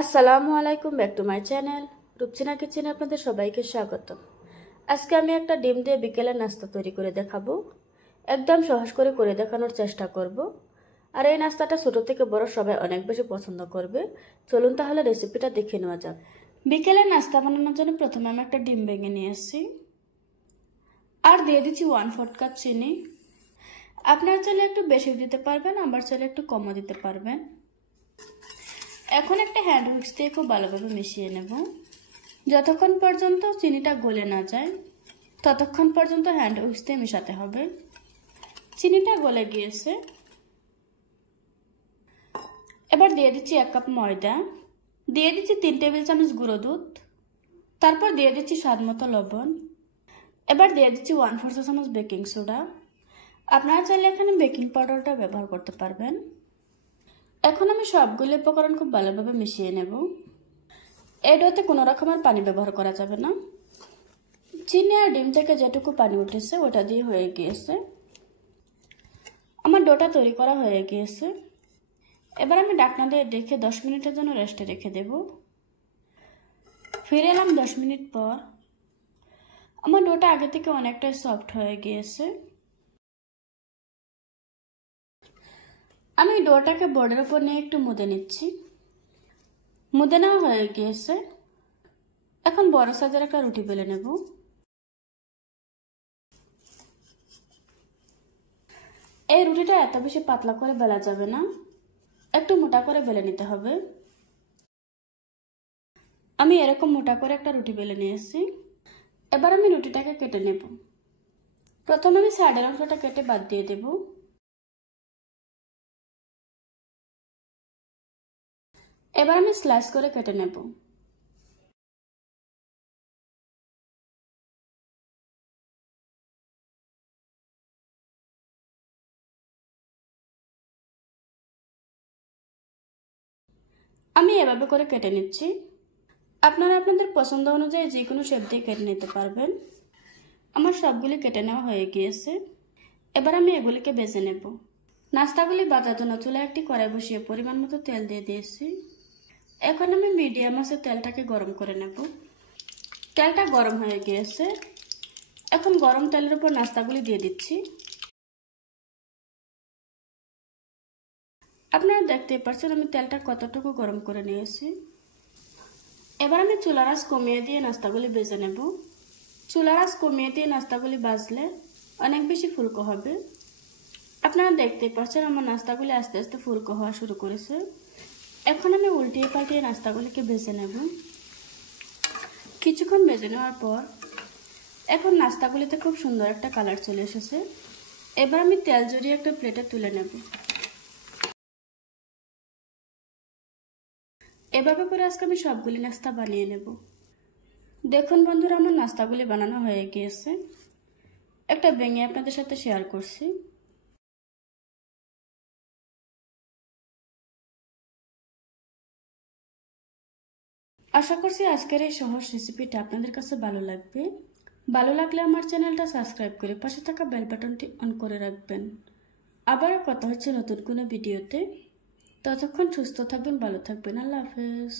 আসসালামু আলাইকুম, back to my channel Rupchina কিচেনে আপনাদের সবাইকে স্বাগত। আজকে আমি একটা ডিম দিয়ে বিকেলের নাস্তা তৈরি করে দেখাবো। একদম সহজ করে দেখানোর চেষ্টা করব। আর এই নাস্তাটা ছোট থেকে বড় সবাই অনেক বেশি পছন্দ করবে। চলুন তাহলে রেসিপিটা দেখে নেওয়া যাক। বিকেলের নাস্তা বানানোর জন্য প্রথমে আমি একটা ডিম ভেঙে নিয়ে আসছি আর দিয়ে দিচ্ছি 1/4 কাপ চিনি। আপনার চাইলে একটু বেশি দিতে পারবেন, আবার চাইলে একটু কমও দিতে পারবেন। এখন একটা হ্যান্ড উইক্স দিয়ে খুব ভালোভাবে মিশিয়ে নেব। যতক্ষণ পর্যন্ত চিনিটা গলে না যায় ততক্ষণ পর্যন্ত হ্যান্ড উইক্স দিয়ে মেশাতে হবে। চিনিটা গলে গিয়েছে, এবার দিয়ে দিচ্ছি 1 কাপ ময়দা, দিয়ে দিচ্ছি 3 টেবিল চামচ গুঁড়ো দুধ, তারপর দিয়ে দিচ্ছি স্বাদ মতো লবণ, এবার দিয়ে দিচ্ছি 1/4 চা চামচ বেকিং সোডা। আপনারা চাইলে এখানে বেকিং পাউডারটা ব্যবহার করতে পারবেন। এখন আমি সবগুলো উপকরণ খুব ভালোভাবে মিশিয়ে নেব। এই ডোতে কোনো রকমের পানি ব্যবহার করা যাবে না। চিনি আর ডিম থেকে যেটুকু পানি উঠেছে ওটা দিয়ে হয়ে গিয়েছে। আমার ডোটা তৈরি করা হয়ে গিয়েছে। এবার আমি ঢাকনা দিয়ে ঢেকে 10 মিনিটের জন্য রেস্টে রেখে দেব। ফিরে এলাম 10 মিনিট পর। আমার ডোটা আগে থেকে অনেকটাই সফট হয়ে গিয়েছে। আমি ডোটাকে বোর্ডের উপর নিয়ে একটু মুদে নিচ্ছি। মুদে নেওয়া হয়ে গিয়েছে। এখন বড় সাইজের একটা রুটি বেলে নেব। এই রুটিটা এত বেশি পাতলা করে বেলা যাবে না, একটু মোটা করে বেলে নিতে হবে। আমি এরকম মোটা করে একটা রুটি বেলে নিয়েছি। এবার আমি রুটিটাকে কেটে নেব। প্রথমে আমি সাইডের অংশটা কেটে বাদ দিয়ে দেব। এবার আমি স্লাইস করে কেটে নেব। আমি এভাবে করে কেটে নিচ্ছি। আপনারা আপনাদের পছন্দ অনুযায়ী যে কোনো শেপ দিয়ে কেটে নিতে পারবেন। আমার সবগুলি কেটে নেওয়া হয়ে গিয়েছে। এবার আমি এগুলিকে ভেজে নেব। নাস্তাগুলি ভাজার জন্য চুলায় একটি কড়াই বসিয়ে পরিমাণ মতো তেল দিয়ে দিয়েছি। এখন আমি মিডিয়াম আঁচে তেলটাকে গরম করে নেব। তেলটা গরম হয়ে গিয়েছে। এখন গরম তেলের উপর নাস্তাগুলি দিয়ে দিচ্ছি। আপনারা দেখতেই পাচ্ছেন আমি তেলটা কতটুকু গরম করে নিয়েছি। এবার আমি চুলার আঁচ কমিয়ে দিয়ে নাস্তাগুলি ভেজে নেব। চুলার আঁচ কমিয়ে দিয়ে নাস্তাগুলি ভাজলে অনেক বেশি ফুলকো হবে। আপনারা দেখতেই পাচ্ছেন আমার নাস্তাগুলি আস্তে আস্তে ফুলকো হওয়া শুরু করেছে। এখন আমি উল্টিয়ে পাল্টিয়ে নাস্তাগুলিকে ভেজে নেব। কিছুক্ষণ ভেজে নেওয়ার পর এখন নাস্তাগুলিতে খুব সুন্দর একটা কালার চলে এসেছে। এবার আমি তেল জড়িয়ে একটা প্লেটে তুলে নেব। এভাবে করে আজকে আমি সবগুলি নাস্তা বানিয়ে নেব। দেখুন বন্ধুরা, আমার নাস্তাগুলি বানানো হয়ে গিয়েছে। একটা ভেঙে আপনাদের সাথে শেয়ার করছি। আশা করছি আজকের এই সহজ রেসিপিটা আপনাদের কাছে ভালো লাগবে। ভালো লাগলে আমার চ্যানেলটা সাবস্ক্রাইব করে পাশে থাকা বেল বাটনটি অন করে রাখবেন। আবারও কথা হচ্ছে নতুন কোনো ভিডিওতে। ততক্ষণ সুস্থ থাকবেন, ভালো থাকবেন। আল্লাহ হাফেজ।